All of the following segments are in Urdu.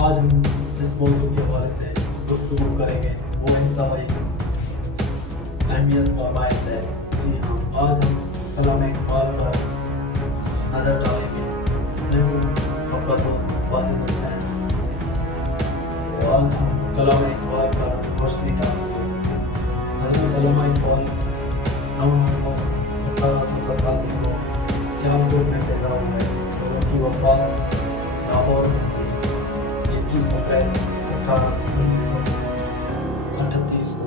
آج ہم اس موضوع کے حوالے سے گفتگو کریں گے، وہ انتہائی اہمیت کا باعث ہے۔ جی ہاں، آج ہم کلام اقبال پر نظر ڈالیں گے۔ میں ہوں آپ کا دوست والد حسین، تو آج ہم کلام اقبال پر روشنی ڈالیں گے۔ حضرت علامہ اقبال 9 نومبر 1887 کو سیالکوٹ میں پیدا ہوئے اور ان کی وفات لاہور میں 21 اپریل 1838 کو۔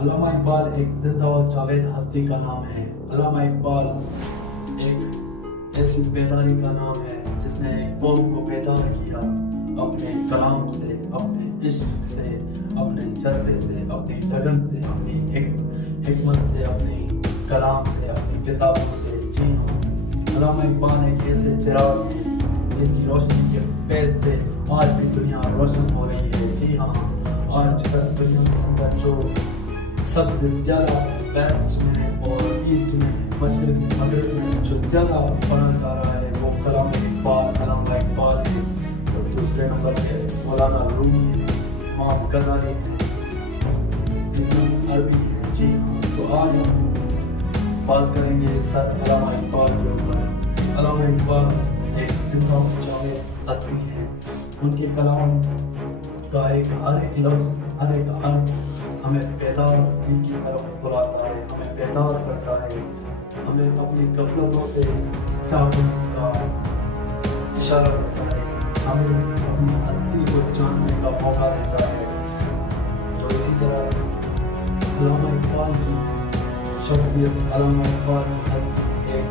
علامہ اقبال ایک زندہ اور جاوید ہستی کا نام ہے۔ علامہ اقبال ایک ایسی بیداری کا نام ہے جس نے قوم کو بیدار کیا اپنے کلام سے، اپنے عشق سے، اپنے جذبے سے، اپنی لگن سے، اپنی حکمت سے، اپنے کلام سے، اپنی کتابوں سے۔ جی ہاں، علامہ اقبال ایک ایسے چراغ ہیں جن کی روشنی کے فیض سے آج بھی دنیا روشن ہو رہی ہے۔ جی ہاں، آج کل دنیا کے اندر جو سب سے زیادہ ویسٹ میں اور ایسٹ میں، مشرق مغرب میں جو زیادہ پڑھا جا رہا ہے وہ کلام اقبال، علامہ اقبال ہے۔ اور دوسرے نمبر پہ مولانا رومی ہے، امام غزالی ہے، ابن عربی ہے۔ جی ہاں، تو آج ہم بات کریں گے سر علامہ اقبال کے اوپر۔ علامہ اقبال ایک زندہ و جاوید ہستی ہے۔ ان کے کلام کا ہر ایک لفظ، ہر ایک حرف ہمیں بیدار کی طرف بلاتا ہے، ہمیں بیدار کرتا ہے، ہمیں اپنی غفلتوں سے جاگنے کا اشارہ کرتا ہے، ہمیں اپنی ہستی کو جاننے کا موقع دیتا ہے۔ تو اسی طرح علامہ اقبال کی شخصیت، علامہ اقبال کی ایک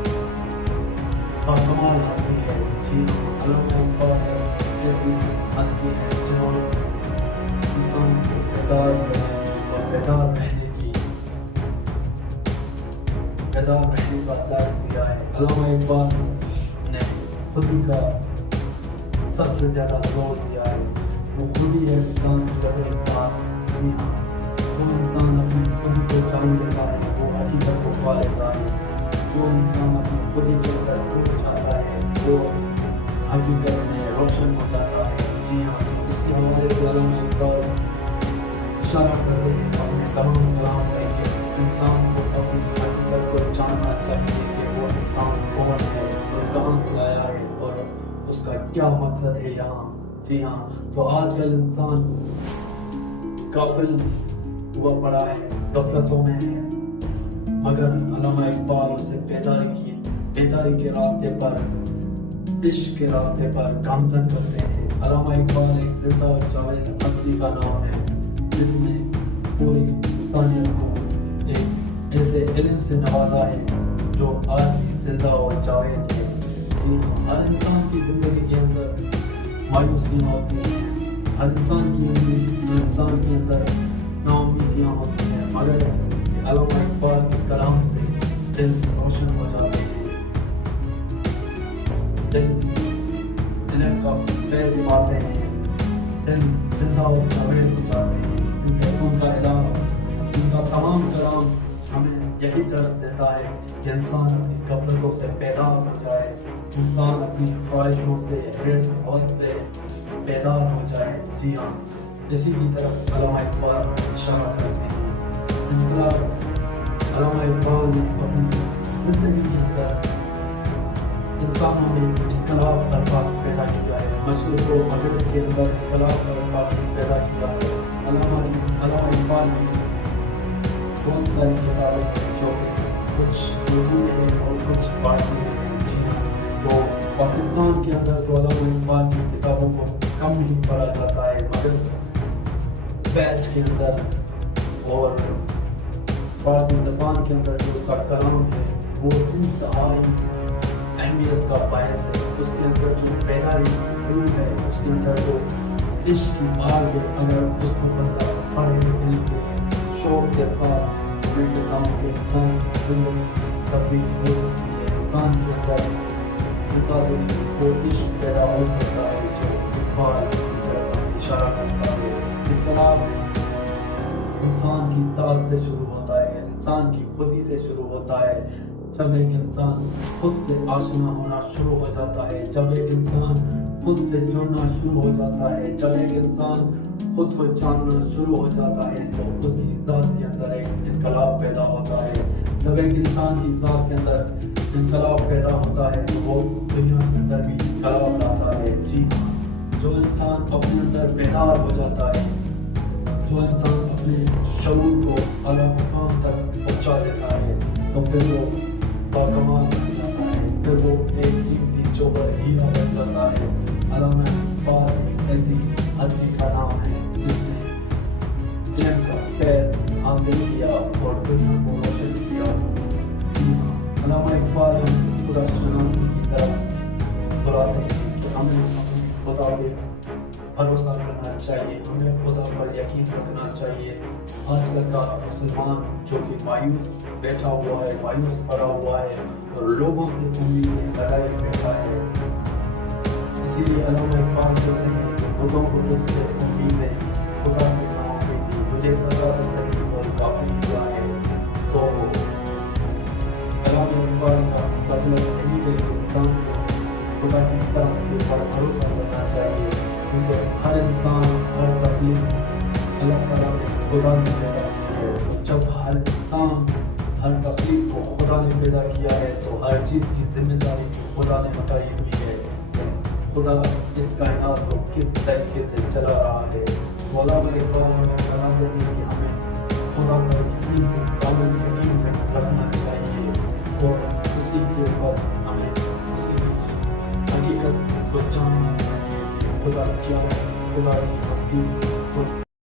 باکمال ہستی ہے۔ جی، علامہ اقبال ایسی ہستی ہے جنہوں نے انسان کو بیدار رہنے کا درس دیا ہے۔ علامہ اقبال نے خودی کا سب سے زیادہ زور دیا ہے۔ وہ خود ہی ہے انسان کی قدر انسان۔ جو انسان اپنی خودی کو جان لیتا ہے وہ حقیقت کو پا لیتا ہے۔ جو انسان اپنی خودی کے اندر ڈوب جاتا ہے وہ حقیقت میں روشن ہو جاتا ہے۔ جی ہاں، اسی حوالے سے علامہ اقبال اشارہ کرتے ہیں اپنے تمام کلام میں کہ انسان کو اپنی حقیقت کو جاننا چاہیے کہ وہ انسان کون ہے اور کہاں سے آیا ہے اور اس کا کیا مقصد ہے یہاں۔ جی ہاں، تو آج کل انسان غافل ہوا پڑا ہے، غفلتوں میں ہے، مگر علامہ اقبال اسے بیداری کے راستے پر، عشق کے راستے پر گامزن کرتے ہیں۔ علامہ اقبال ایک زندہ اور جاوید ہستی کا نام ہے جس نے پوری انسانیت کو ایک ایسے علم سے نوازا ہے جو آج بھی زندہ اور جاوید ہے۔ جی ہاں، ہر انسان کی زندگی کے اندر مایوسیاں ہوتی ہیں، ہر انسان کے اندر ناامیدیاں ہوتی ہیں، مگر علامہ اقبال کے کلام سے دل روشن ہو جاتے ہیں، دل علم کا فیض پاتے ہیں، دل زندہ اور جاوید ہو جاتے ہیں، کیونکہ ان کا اعلان، ان کا تمام کلام ہمیں یہی درس دیتا ہے کہ انسان اپنی غفلتوں سے بیدار ہو جائے، انسان اپنی خواہشوں سے، حرص حوث سے بیدار ہو جائے۔ جی ہاں، اسی کی طرف علامہ اقبال اشارہ کرتے ہیں۔ علامہ اقبال نے اپنی زندگی کے اندر انسانوں میں انقلاب برپا پیدا کیا ہے، مشرق و مغرب کے اندر انقلاب برپا پیدا کیا ہے۔ علامہ اقبال نے بہت ساری کتابیں جو کچھ اردو میں ہیں اور کچھ فارسی میں ہیں۔ جی ہاں، تو پاکستان کے اندر تو علامہ اقبال کی کتابوں کو کم نہیں پڑھا جاتا ہے، مگر ویسٹ کے اندر اور فارسی زبان کے اندر جو اس کا کلام ہے وہ انتہائی اہمیت کا باعث ہے۔ اس کے اندر جو بیداری ہے، اس کے اندر جو عشق کی آگ ہے، اگر اس کو بندہ پڑھے لکھے شوق کے ساتھ انسان کی زندگی تبدیل ہو سکتی ہے۔ انسان کے اندر زندگی کو عشق پیدا ہو سکتا ہے جو اقبال کی طرف اشارہ کرتا ہے۔ انقلاب انسان کی اطاعت سے شروع ہوتا ہے، انسان کی خودی سے شروع ہوتا ہے۔ جب ایک انسان خود سے آشنا ہونا شروع ہو جاتا ہے، جب ایک انسان خود سے جڑنا شروع ہو جاتا ہے. جب ایک انسان خود کو جاننا شروع ہو جاتا ہے تو اس کی ذات کے اندر ایک انقلاب پیدا ہوتا ہے. جب ایک انسان کی ذات کے اندر انقلاب پیدا ہوتا ہے تو وہ دنیا کے اندر بھی انقلاب لاتا ہے. جی ہاں، جو انسان اپنے اندر بیدار ہو جاتا ہے، جو انسان اپنے شعور کو اعلیٰ مقام تک پہنچا دیتا ہے تو پھر وہ باکمال بن جاتا ہے. پھر وہ ایک قیمتی جوہر ہیرا بن جاتا ہے. علامہ اقبال ایسی ہستی کا نام ہے جس نے علم کا فیض حاصل کیا اور دنیا کو روشن کیا. جی ہاں، علامہ اقبال ہم خدا شناسی کی طرف بلاتے ہیں کہ ہمیں اپنے خدا پہ بھروسہ کرنا چاہیے، ہمیں خدا پر یقین رکھنا چاہیے. آج کل کا مسلمان جو کہ مایوس بیٹھا ہوا ہے، مایوس پڑا ہوا ہے اور لوگوں سے امیدیں لگائے بیٹھا ہے. اسی لیے علامہ اقبال کہتے ہیں کہ لوگوں کو تجھ سے امید ہے، خدا کے نام پہ بھی مجھے پتا نہیں اور کافی کیا ہے. تو علامہ اقبال کا مطلب یہی ہے کہ انسان کو خدا کی طرف سے پر بھروسہ کرنا چاہیے، کیونکہ ہر انسان، ہر تخلیق اللہ تعالیٰ نے خدا نے پیدا کیا ہے. جب ہر انسان، ہر تخلیق کو خدا نے پیدا کیا ہے تو ہر چیز کی ذمہ داری خدا نے بتائی ہوئی ہے. خدا اس کائنات کو کس طریقے سے چلا رہا ہے. علامہ اقبال ہمیں بتاتے ہیں کہ ہمیں خدا پر یقین رکھنا چاہیے اور اسی کے اوپر ہمیں اسی حقیقت کو جاننا چاہیے. خدا کیا ہے، خدا کی ہستی